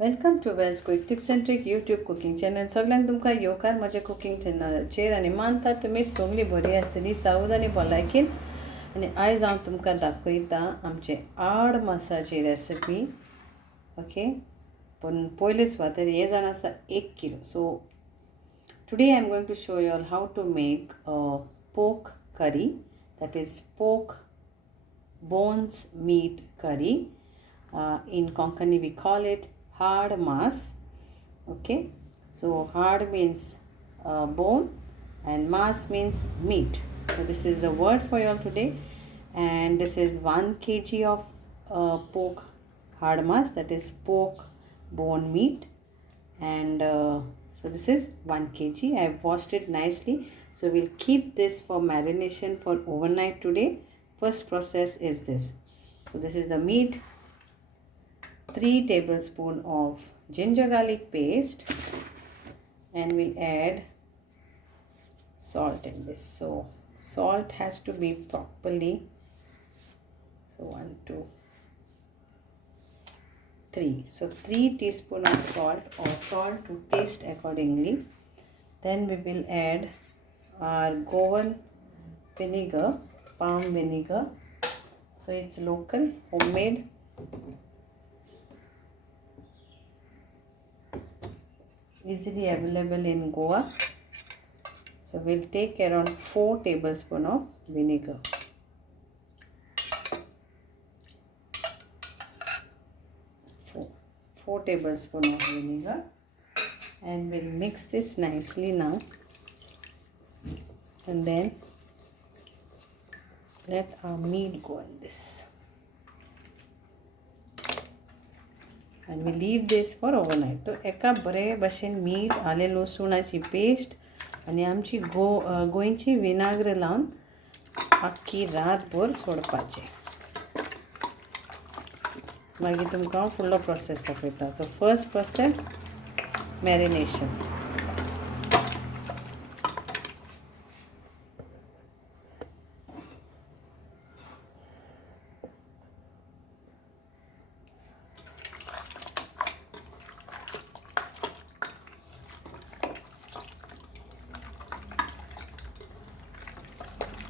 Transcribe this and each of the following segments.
Welcome to Wells quick tips and trick YouTube cooking channel. सगळ्यांक तुमकां येवकार म्हज्या कुकिंग चॅनलाचेर आनी मानता तुमी सगळीं बरी आसतली सावध आनी भलायकीन. आनी आयज हांव तुमकां दाखयता आमचे आड मासाची रेसिपी. ओके, पण पयले सुवातेर हे जावन आसा 1 kilo. So today I am going to show you all how to make pork curry, that is pork bones meat curry. In Konkani we call it Aad Maas. Okay, so hard means bone and maas means meat. So this is the word for you all today, and this is 1 kg of pork hard maas, that is pork bone meat. And so this is 1 kg. I have washed it nicely, so we'll keep this for marination for overnight today. First process is this. So this is the meat. 3 tablespoons of ginger garlic paste, and we'll add salt in this. So salt has to be properly, so 1 2 3, so 3 teaspoons of salt, or salt to taste accordingly. Then we will add our Goan vinegar, palm vinegar. So it's local, homemade. Easily available in Goa. So we'll take around 4 tablespoons of vinegar. Four tablespoons of vinegar, and we'll mix this nicely now, and then let our meat go in this, and we leave this for overnight. तो एका बरे भशेन मीठ, आले लसूणाची paste आनी आमची गोंयची विनाग्र लावन आख्खी रातभर सोडपाचें. मागीर तुमकां हांव फुडलो प्रोसेस दाखयता. तो फर्स्ट प्रोसेस मॅरिनेशन.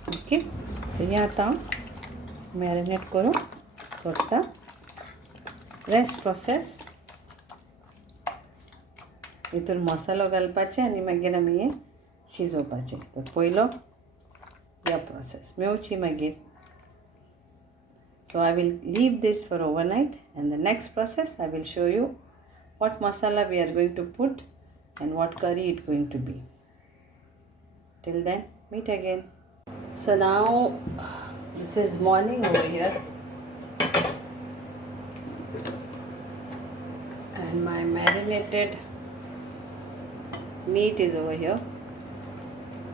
ओके, तर हें आतां मॅरिनेट करून सोडटा. रेस्ट प्रोसेस हितून मसालो घालपाचें आनी मागीर आमी हें शिजोवपाचें. तर पयलो ह्या प्रोसेस मेवची मागीर. So I will leave this for overnight, and the next process I will show you what masala we are going to put and what curry it going to be. Till then, meet again. So now this is morning over here, and my marinated meat is over here,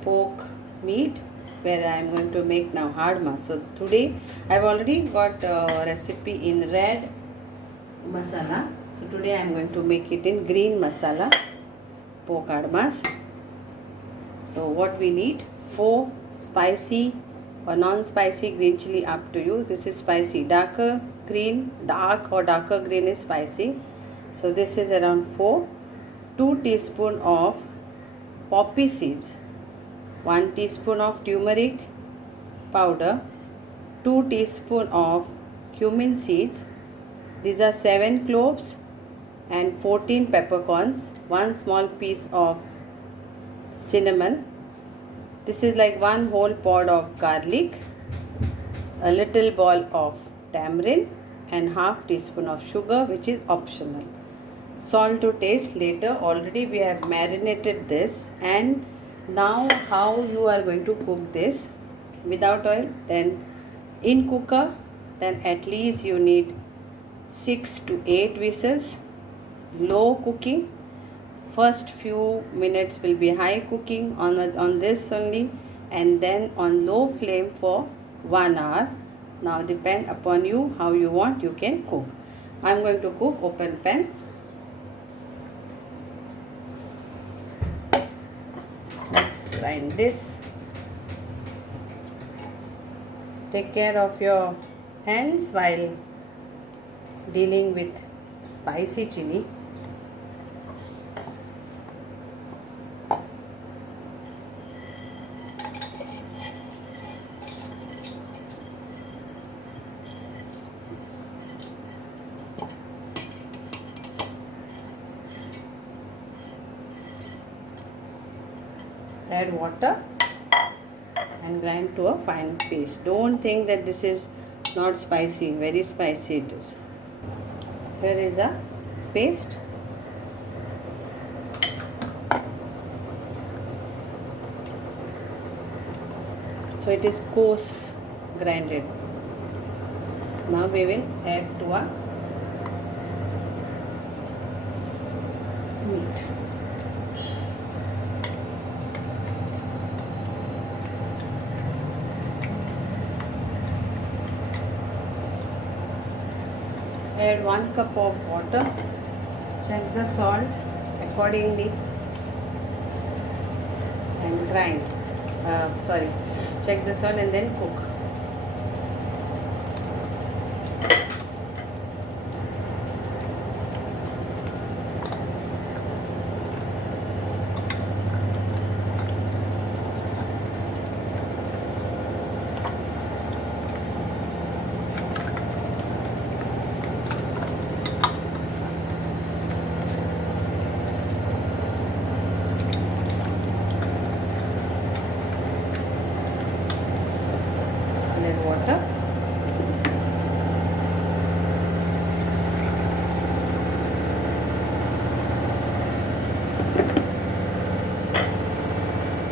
pork meat, where I am going to make now hard maas. So today I have already got a recipe in red masala, so today I am going to make it in green masala, pork hard maas. So what we need: 4 spicy or non-spicy green chili, up to you. This is spicy. Dark or darker green is spicy. So this is around 4. 2 teaspoons of poppy seeds, 1 teaspoon of turmeric powder, 2 teaspoons of cumin seeds. These are 7 cloves and 14 peppercorns, 1 small piece of cinnamon. This is like 1 whole pod of garlic, a little ball of tamarind, and half teaspoon of sugar, which is optional. Salt to taste later. Already we have marinated this. And now how you are going to cook this without oil, then in cooker, then at least you need 6 to 8 whistles. Low cooking. First few minutes will be high cooking on this only, and then on low flame for 1 hour. Now depend upon you how you want, you can cook. I am going to cook open pan. Let's grind this. Take care of your hands while dealing with spicy chili. add water and grind to a fine paste. Don't think that this is not spicy. Very spicy it is. Here is a paste. So it is coarse grinded. Now we will add to our meat. Add 1 cup of water. Check the salt accordingly and grind. Check the salt and then cook. Water.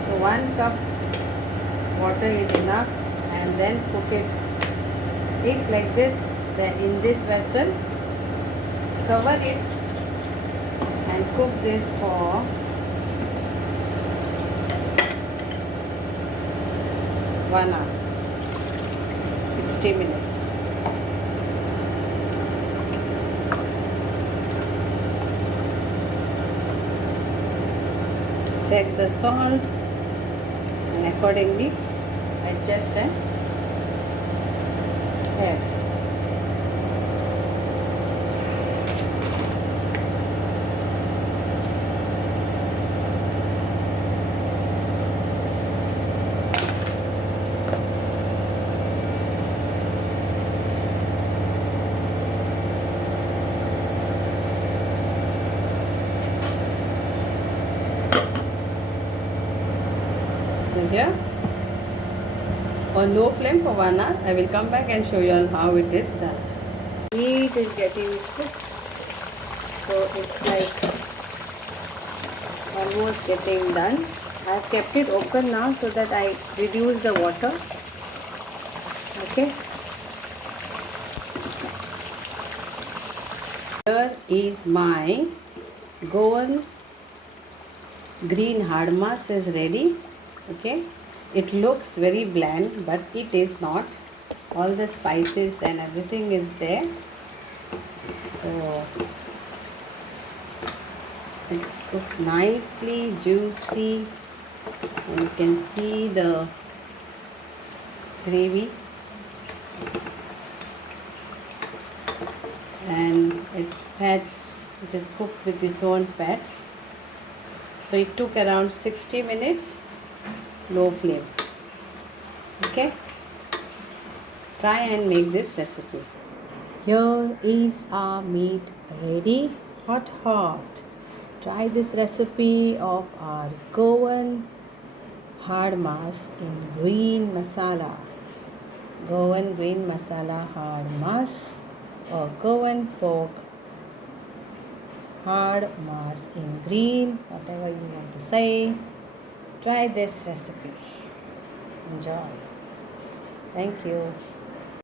So 1 cup water is enough, and then cook it. If like this, then in this vessel, cover it and cook this for 1 hour. 60 minutes. Check the salt and accordingly adjust and add. So here on low flame for 1 hour. I will come back and show you all how it is done. Meat is getting cooked, so it's like almost getting done. I have kept it open now so that I reduce the water. Okay. Here is my Goan green hard maas is ready. Okay, it looks very bland, but it is not. All the spices and everything is there. So it's cooked nicely, juicy, and you can see the gravy, and it is cooked with its own fats. So it took around 60 minutes, low flame. Okay, try and make this recipe. Here is our meat ready, hot. Try this recipe of our Goan hard maas in green masala. Goan green masala hard maas, or Goan pork hard maas in green, whatever you want to say. Try this recipe. Enjoy. Thank you.